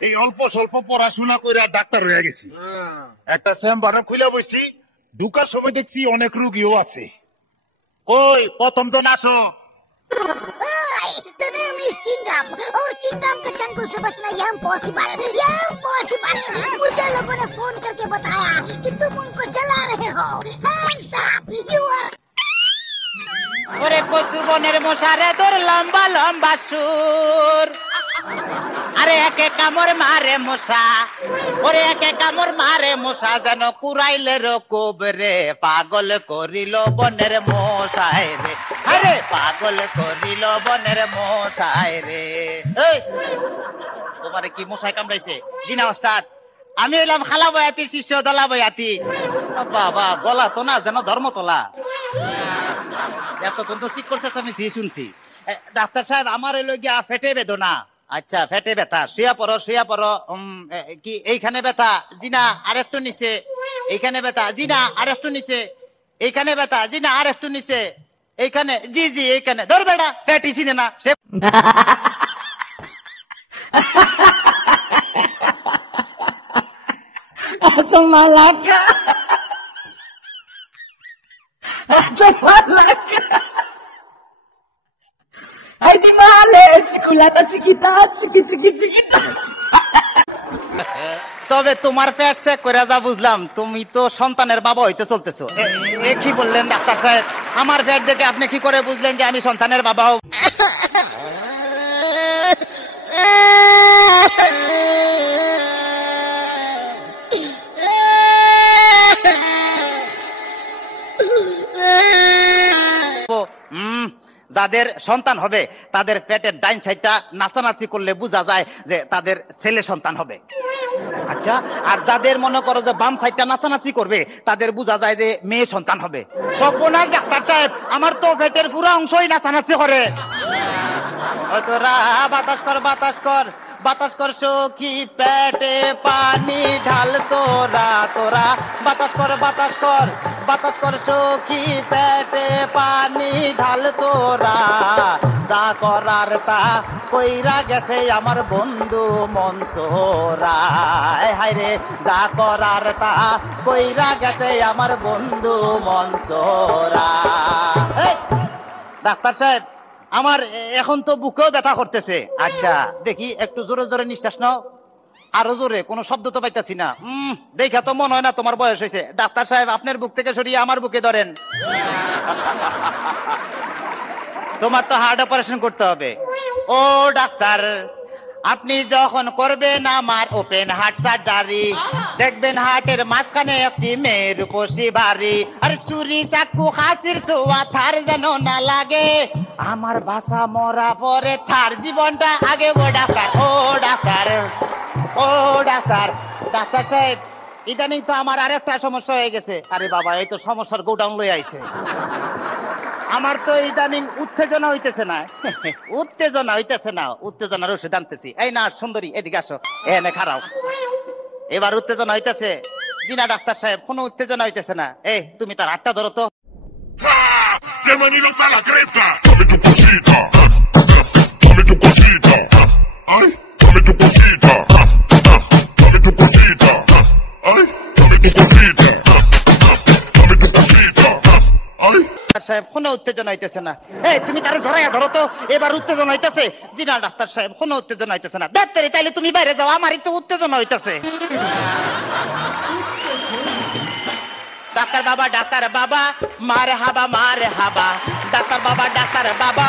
এই অল্প স্বল্প পড়াশোনা করে ডাক্তার হয়ে গেছি। একটা চেম্বারে খুলে বসছি, ঢুকার সময় দেখছি অনেক রুগীও আছে। কই প্রথম তো নাসো। चिंगम और चिंगम के चंगुल से बचना ये इम्पॉसिबल। मुझे लोगों ने फोन करके बताया कि तुम उनको जला रहे हो। Hands up, you are. ওরে কচু বনের মশারে তোর লম্বা লম্বা সুর, আরে একে কামড় মারে মশা, ওরে একে কামড় মারে মশা, যেন কুড়াইলে রকব রে, পাগল করিল বনের মশায় রে, আরে পাগল করিল বনের মশায় রে। এই তোমারে কি মশায় কামড়াইছে? জিনা ওস্তাদ, আমি হইলাম খালা বয়াতির শিষ্য দলা বয়াতি। বাবা গলা তো না যেন ধর্মতলা, এতক্ষণ তো ঠিক করছে আমি জি শুনছি। ডাক্তার সাহেব আমার হইল গিয়া ফেটে বেদনা। আচ্ছা ফেটে ব্যথা, শুয়া পড়ো শুয়া পড়ো। কি এইখানে ব্যথা? জি না আরেকটু নিচে। এইখানে ব্যথা? জি না আরেকটু নিচে। এইখানে ব্যথা? জি না আরেকটু নিচে। এইখানে? জি জি এইখানে। ধর বেড়া ফ্যাটি চিনে না সে। তবে তোমার পেট চেক করে যা বুঝলাম তুমি তো সন্তানের বাবা হইতে চলতেছো। কি বললেন ডাক্তার সাহেব? আমার পেট দেখে আপনি কি করে বুঝলেন যে আমি সন্তানের বাবা হব? যাদের সন্তান হবে তাদের পেটের ডাইন সাইডটা নাচানাচি করলে বোঝা যায় যে তাদের ছেলে সন্তান হবে। আচ্ছা, আর যাদের মনে করো যে বাম সাইডটা নাচানাচি করবে তাদের বোঝা যায় যে মেয়ে সন্তান হবে। সর্বনাশ ডাক্তার সাহেব, আমার তো পেটের পুরো অংশই নাচানাচি করে। তোরা বাতাস কর বাতাস কর বাতাস কর সখী, পেটে পানি ঢাল তোরা, তোরা বাতাস কর বাতাস কর বাতাস কর সখী, পেটে পানি ঢাল তোরা, যা করার তা কইরা গেছে আমার বন্ধু মনসুরা। হায় রে, যা করার তা কইরা গেছে আমার বন্ধু মনসুরা। ডাক্তার সাহেব, আমার এখন তো বুকেও ব্যথা করতেছে। আচ্ছা দেখি একটু জোরে জোরে নিঃশ্বাস নাও, আরো জোরে। কোনো শব্দ তো পাইতেছি না। দেখা তো মনে হয় না তোমার বয়স হয়েছে। ডাক্তার সাহেব, আপনার বুক থেকে সরিয়ে আমার বুকে ধরেন। তোমার তো হার্ট অপারেশন করতে হবে। ও ডাক্তার, আপনি যখন করবেন আমার ওপেন হার্ট সার্জারি, দেখবেন হার্টের মাঝখানে একটি মেয়ের উপসী বাড়ি, আর ছুরি চাকু হাসির ছোঁয়া থার যেন না লাগে, আমার বাসা মরা পরে থার জীবনটা আগে। ও ডাক্তার, ও ডাক্তার, ও ডাক্তার। ডাক্তার সাহেব, ইদানিং তো আমার আরেকটা সমস্যা হয়ে গেছে। আরে বাবা, এই তো সমস্যার গোডাউন লই আইছে। আমার তো ইদানিং উত্তেজনা হইতেছে না, উত্তেজনা হইতেছে না, উত্তেজনার ওষুধ আনতেছি। এই না সুন্দরী, এদিকে আসো, এনে খারাও। এবার উত্তেজনা হইতেছে? জি না ডাক্তার সাহেব, কোনো উত্তেজনা হইতেছে না। এই তুমি তার হাতটা ধরো তো। Bienvenidos a la creta. Dame tu cosita. Dame tu cosita. Ay, dame tu cosita. Dame tu cosita. Ay, dame tu cosita. Dame tu cosita. Ay. সাহেব, কোনো উত্তেজনা হইতেছে না। এই তুমি তারে জড়াইয়া ধরো তো। এবার উত্তেজনা হইতেছে? জি না ডাক্তার সাহেব, কোনো উত্তেজনা হইতেছে না। ডাক্তার, তাইলে তুমি বাইরে যাও, আমারই তো উত্তেজনা হইতেছে। ডাক্তার বাবা, ডাক্তার বাবা, মারে হাবা মারে হাবা, ডাক্তার বাবা, ডাক্তার বাবা,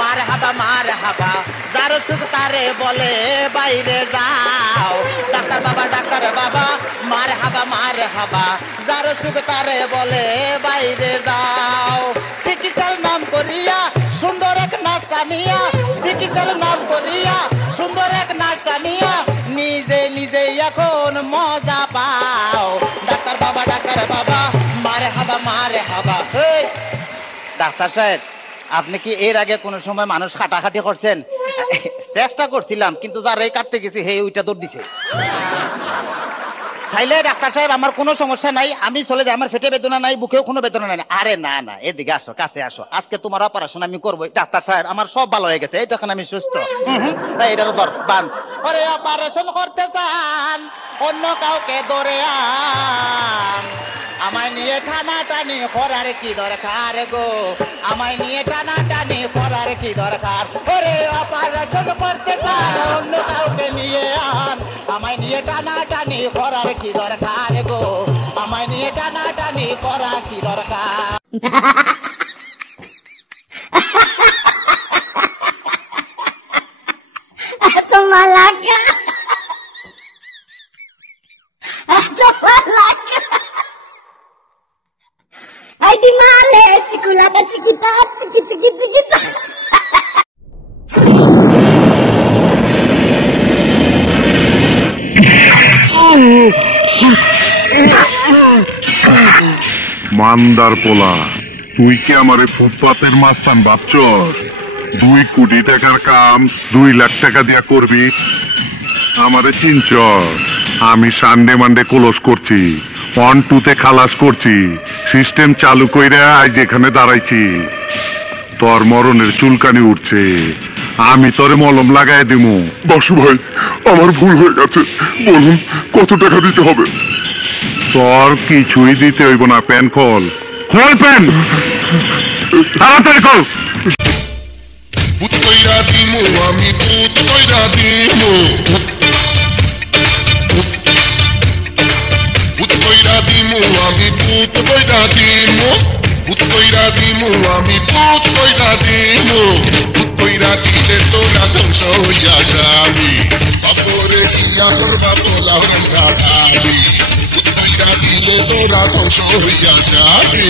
মারে হাবা মারে হাবা, যার সুখ তারে বলে বাইরে যাও। ডাক্তার বাবা, ডাক্তার বাবা, মারে হাবা মারে হাবা, যার সুখ তারে বলে বাইরে যাও। চিকিৎসার নাম করিয়া সুন্দর এক নার্স আনিয়া, চিকিৎসার নাম করিয়া সুন্দর এক নার্স আনিয়া, নিজে নিজে এখন মজা পাও। ডাক্তার বাবা, ডাক্তার বাবা, মারে হাবা মারে হাবা। ডাক্তার সাহেব, আপনি কি এর আগে কোন সময় মানুষ কাটাকাটি করছেন? চেষ্টা করছিলাম, কিন্তু যারাই কাটতে গেছি হে ওইটা দৌড় দিছে। খাইলে ডাক্তার সাহেব আমার কোনো সমস্যা নাই, আমি চলে যাই, আমার পেটে বেদনা নাই, বুকেও কোনো বেদনা নাই। আরে না না, এদিকে আসো, কাছে আসো, আজকে তোমার অপারেশন আমি করবো। ডাক্তার সাহেব আমার সব ভালো হয়ে গেছে, এই দেখেন আমি সুস্থ। এটারও দর বান। ওরে অপারেশন করতে চান অন্য কাউকে ধরে আন, আমায় নিয়ে টানাটানি করার কি দরকার গো, আমায় নিয়ে টানাটানি করার কি দরকার। ওরে অপারেশন করতে চান অন্য কাউকে নিয়ে আন, আমায় নিয়ে টানাটানি করার কি দরকার গো, আমায় নিয়ে টানাটানি করা কি দরকার। এত মালাকা, এত মালাকা. Ay, di male, chiculata chiquita, chiquita. মান্দার পোলা, তুই কি আমারে ফুটপাতের মাস্তান ভাবছস? 2 কোটি টাকার কাম 2 লাখ টাকা দিয়া করবি? আমারে চিনছস? আমি সানডে মানডে ক্লোজ করছি, 1-2 খালাস করছি, সিস্টেম চালু কইরা আজ এখানে দাঁড়াইছি। তোর মরণের চুলকানি উঠছে, আমি তোরে মলম লাগাই দিমু। বাসু ভাই, আমার ভুল হয়ে গেছে, বলুন কত টাকা দিতে হবে? তোর কিছুই দিতে হইব না, প্যান খোল, খোল প্যান, তাড়াতাড়ি খোল। ভূত কইরা দিমু আমি, ভূত কইরা দিমু, ভূত কইরা দিমু আমি, ভূত কইরা দিমু, ভূত কইরা দিমু আমি, ভূত কইরা দিমু, ভূত কইরা দিলে তোরা ধ্বংস হইয়া যাবি, বাপরে দিয়া করবা পোলাও রান্না খাবি, ভূত কইরা দিলে তোরা ধ্বংস হইয়া যাবি,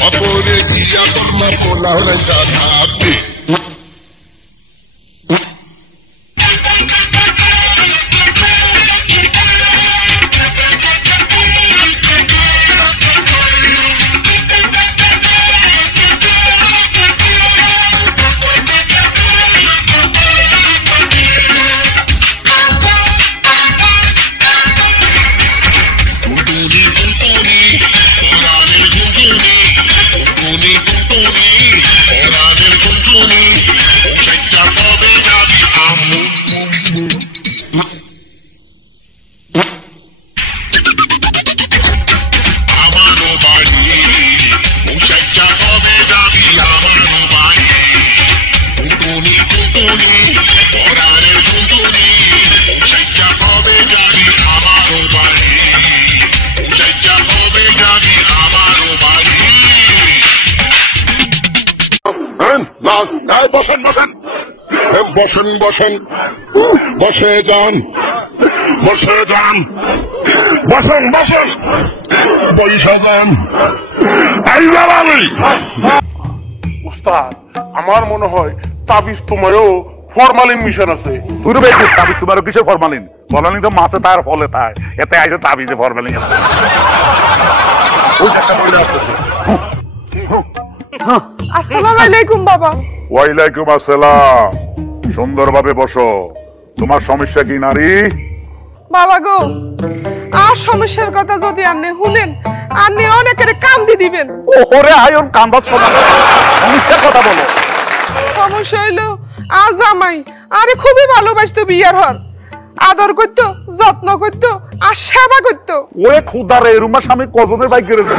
বাপরে দিয়া করবা পোলাও রান্না খাবি। বসেন বসেন বসেন বসেন, বসে যান, বসে যান, বসেন বসেন, বসে যান। উস্তাদ, আমার মনে হয় তাবিজ তোমারও ফরমালিন মিশন আছে। তাবিজ তোমারও কিসের ফরমালিন? ফরমালিন তো মাছে তার ফলে তার, এতে আইসে তাবিজে ফরমালিন আছে। আসসালামু আলাইকুম বাবা। ওয়ালাইকুম আসসালাম। সুন্দরভাবে বসো। তোমার সমস্যা কি নারী? বাবা গো, আর সমস্যার কথা যদি আপনি শুনেন, আপনি অনেকের কান্দি দিবেন। ওরে আয়ন কান্দার সমস্যার কথা বলো। সমস্যা হইলো আজ আমাই আরে খুবই ভালোবাসতো, বিয়ার হর আদর করতো, যত্ন করতো আর সেবা করতো। ওরে খুদারে, এরুমা স্বামী কজনের বাইক গেছে?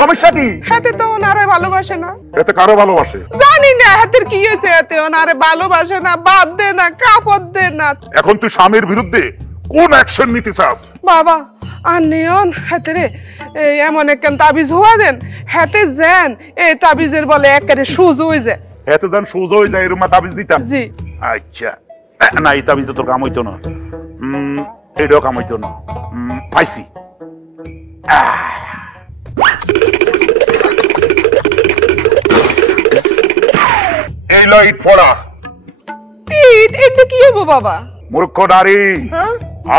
সমস্যা কি? হাতে তো ওনারে ভালোবাসে না। এতে কারো ভালোবাসে? জানি না হাতের কি হয়েছে, এতে ওনারে ভালোবাসে না, বাদ দে না, কাপড় দে না। এখন তুই স্বামীর বিরুদ্ধে কোন অ্যাকশন নিতে চাস? বাবা আনিয়ন হাতেরে এমন একখান তাবিজ হওয়া দেন, হাতে যেন এই তাবিজের বলে একেবারে সুজ হয়ে যায়। এত যেন সোজা হয়ে যায় এরুমা তাবিজ দিতাম? জি। আচ্ছা, না এই তাবিজ তোর কাম হইতো না, এটাও কাম হইতো না। পাইছি, এই লো ইট ফোড়া। এটা কি হবো বাবা? মূর্খ নারী,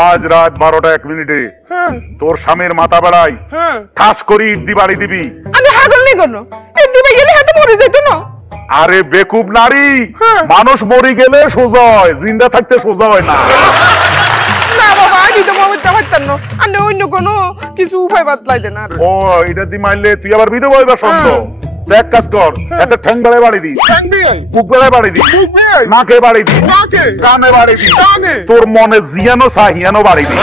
আজ রাত 12টা 1 মিনিটে তোর স্বামীর মাথা বেড়াই ঠাস করি ইট দি বাড়ি দিবি। আমি হাগল নেই কোনো, এই দিবে গেলে হাতে মরে যেত না। আরে বেকুব নারী, মানুষ মরে গেলে সোজা হয়, জিন্দা থাকতে সোজা হয় না। না বিধবা হইতে পারতাম না আর অন্য কোনো কিছু উপায় বাতলাই দেন আর ও এটা দি মারলে তুই আবার বিধবা হইবা শব্দ এক কাজ কর একটা ঠ্যাং বেড়ায় বাড়ি দি বুক বেড়ায় বাড়ি দি নাকে বাড়ি দি কানে বাড়ি দি তোর মনে জিয়ানো সাহিয়ানো বাড়ি দি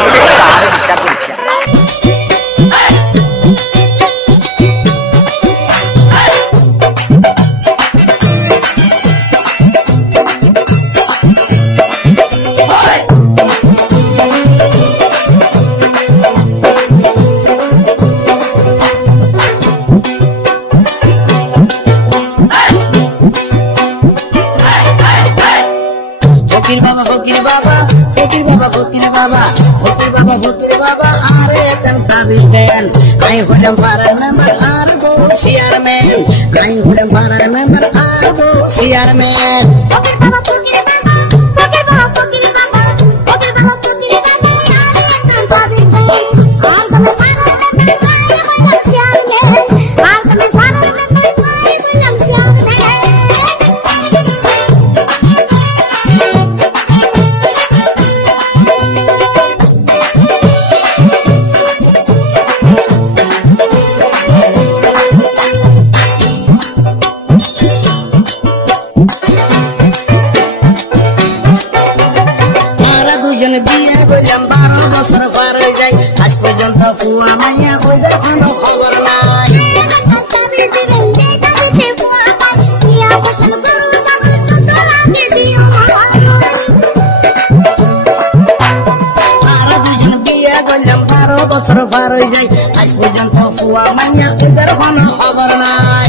ফকির বাবা আরে কান্তা বিদেন আই হলাম পাড়ার মেম্বার আর গো চেয়ারম্যান আই হলাম পাড়ার মেম্বার আর গো চেয়ারম্যান ফকির বাবা ফকির বাবা ফকির বাবা ফকির বাবা ফকির বাবা ফকির বাবা আরে কান্তা বিদেন আর তুমি পাড়ার মেম্বার আই হলাম চেয়ারম্যান আর তুমি পাড়ার মেম্বার আই হলাম চেয়ারম্যান বিয়ে করলাম 12 বছর পার হয়ে যায় আজ পর্যন্ত ফুয়া মাইয়া কই কোনো খবর নাই 12 বছর পার হয়ে যায় আজ পর্যন্ত ফুয়া মাইয়া কই কোনো খবর নাই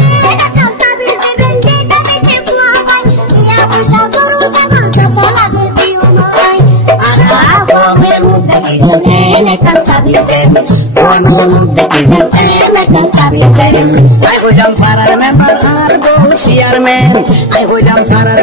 I hold them for a member, I go see your man. I hold them for a